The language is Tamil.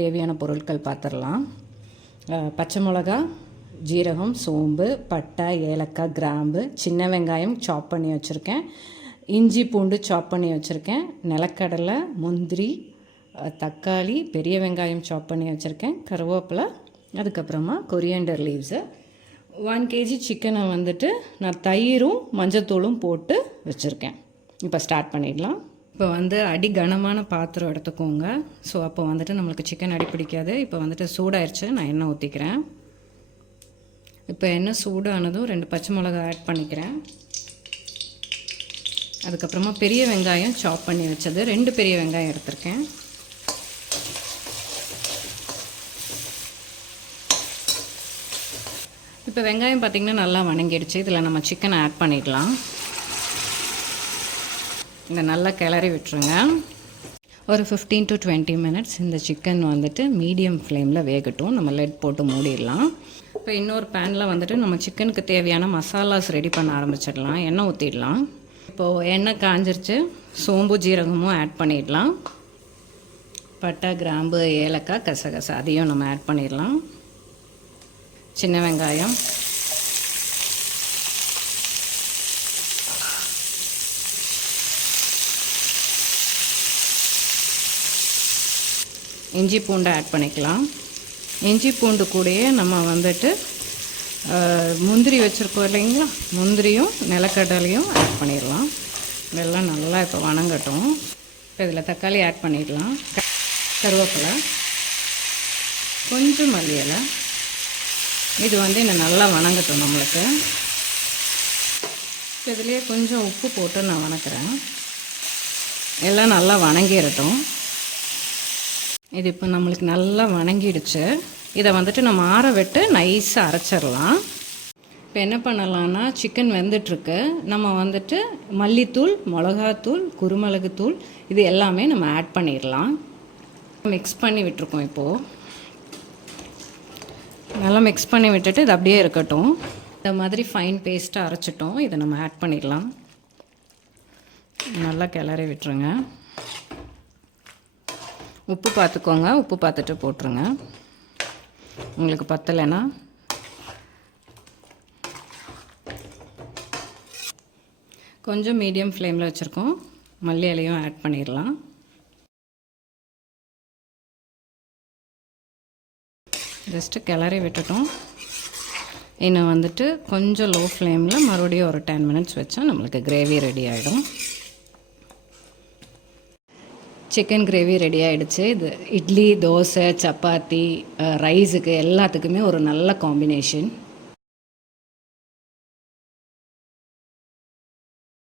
தேவையான பொருட்கள் பார்த்துடலாம். பச்சை மிளகா, ஜீரகம், சோம்பு, பட்டை, ஏலக்காய், கிராம்பு, சின்ன வெங்காயம் சாப் பண்ணி வச்சுருக்கேன், இஞ்சி பூண்டு சாப் பண்ணி வச்சுருக்கேன், நிலக்கடலை, முந்திரி, தக்காளி, பெரிய வெங்காயம் சாப் பண்ணி வச்சுருக்கேன், கருவேப்பிலை, அதுக்கப்புறமா கொரியாண்டர் லீவ்ஸு. 1 kg சிக்கனை வந்துட்டு நான் தயிரும் மஞ்சத்தூளும் போட்டு வச்சுருக்கேன். இப்போ ஸ்டார்ட் பண்ணிடலாம். இப்போ அடி கனமான பாத்திரம் எடுத்துக்கோங்க. ஸோ அப்போ வந்துட்டு நம்மளுக்கு சிக்கன் அடி பிடிக்காது. இப்போ வந்துட்டு சூடாயிருச்சு, நான் எண்ணெய் ஊற்றிக்கிறேன். இப்போ எண்ணெய் சூடானதும் 2 பச்சை மிளகா ஆட் பண்ணிக்கிறேன். அதுக்கப்புறமா பெரிய வெங்காயம் சாப் பண்ணி வச்சது 2 பெரிய வெங்காயம் எடுத்திருக்கேன். இப்போ வெங்காயம் பார்த்திங்கன்னா நல்லா வணங்கிடுச்சு. இதில் நம்ம சிக்கனை ஆட் பண்ணிடலாம். இதை நல்லா கிளறி விட்டுருங்க. ஒரு 15 to 20 minutes இந்த சிக்கன் வந்துட்டு மீடியம் ஃப்ளேமில் வேகட்டும். நம்ம லெட் போட்டு மூடிடலாம். இப்போ இன்னொரு பேனில் வந்துட்டு நம்ம சிக்கனுக்கு தேவையான மசாலாஸ் ரெடி பண்ண ஆரம்பிச்சிடலாம். எண்ணெய் ஊற்றிடலாம். இப்போது எண்ணெய் காஞ்சிருச்சு. சோம்பு ஜீரகமும் ஆட் பண்ணிடலாம். பட்டை, கிராம்பு, ஏலக்காய், கசகசா அதையும் நம்ம ஆட் பண்ணிடலாம். சின்ன வெங்காயம், இஞ்சி பூண்டை ஆட் பண்ணிக்கலாம். இஞ்சி பூண்டு கூடயே நம்ம வந்துட்டு முந்திரி வச்சுருக்கோம் இல்லைங்களா, முந்திரியும் நிலக்கடலையும் ஆட் பண்ணிடலாம். இதெல்லாம் நல்லா இப்போ வணங்கட்டும். இப்போ இதில் தக்காளி ஆட் பண்ணிடலாம். கருவேப்பிலை, கொஞ்சம் மல்லி இலை. இது இன்னும் நல்லா வணங்கட்டும் நம்மளுக்கு. இப்போ இதுலேயே கொஞ்சம் உப்பு போட்டு நான் வணக்கிறேன். எல்லாம் நல்லா வணங்கிடட்டும். இது இப்போ நம்மளுக்கு நல்லா வணங்கிடுச்சு. இதை நம்ம ஆற விட்டு நைஸாக அரைச்சிடலாம். இப்போ என்ன பண்ணலான்னா, சிக்கன் வெந்துட்டுருக்கு. நம்ம மல்லித்தூள், மிளகாத்தூள், குருமிளகுத்தூள் இது எல்லாமே நம்ம ஆட் பண்ணிடலாம். மிக்ஸ் பண்ணி விட்டுருக்கோம். இப்போது நல்லா மிக்ஸ் பண்ணி விட்டுட்டு இது அப்படியே இருக்கட்டும். இந்த மாதிரி ஃபைன் பேஸ்ட்டாக அரைச்சிட்டோம். இதை நம்ம ஆட் பண்ணிடலாம். நல்லா கிளறி விட்டுருங்க. உப்பு பார்த்துக்கோங்க. உப்பு பார்த்துட்டு போட்டுருங்க. உங்களுக்கு பத்தலைன்னா கொஞ்சம் மீடியம் ஃப்ளேமில் வச்சுருக்கோம். மல்லி இலையும் ஆட் பண்ணிடலாம். ஜஸ்ட்டு கிளறி விட்டுட்டோம். இன்னும் கொஞ்சம் லோ ஃப்ளேமில் மறுபடியும் ஒரு 10 minutes வச்சா நம்மளுக்கு கிரேவி ரெடி ஆகிடும். சிக்கன் கிரேவி ரெடி ஆகிடுச்சு. இது இட்லி, தோசை, சப்பாத்தி, ரைஸுக்கு எல்லாத்துக்குமே ஒரு நல்ல காம்பினேஷன்.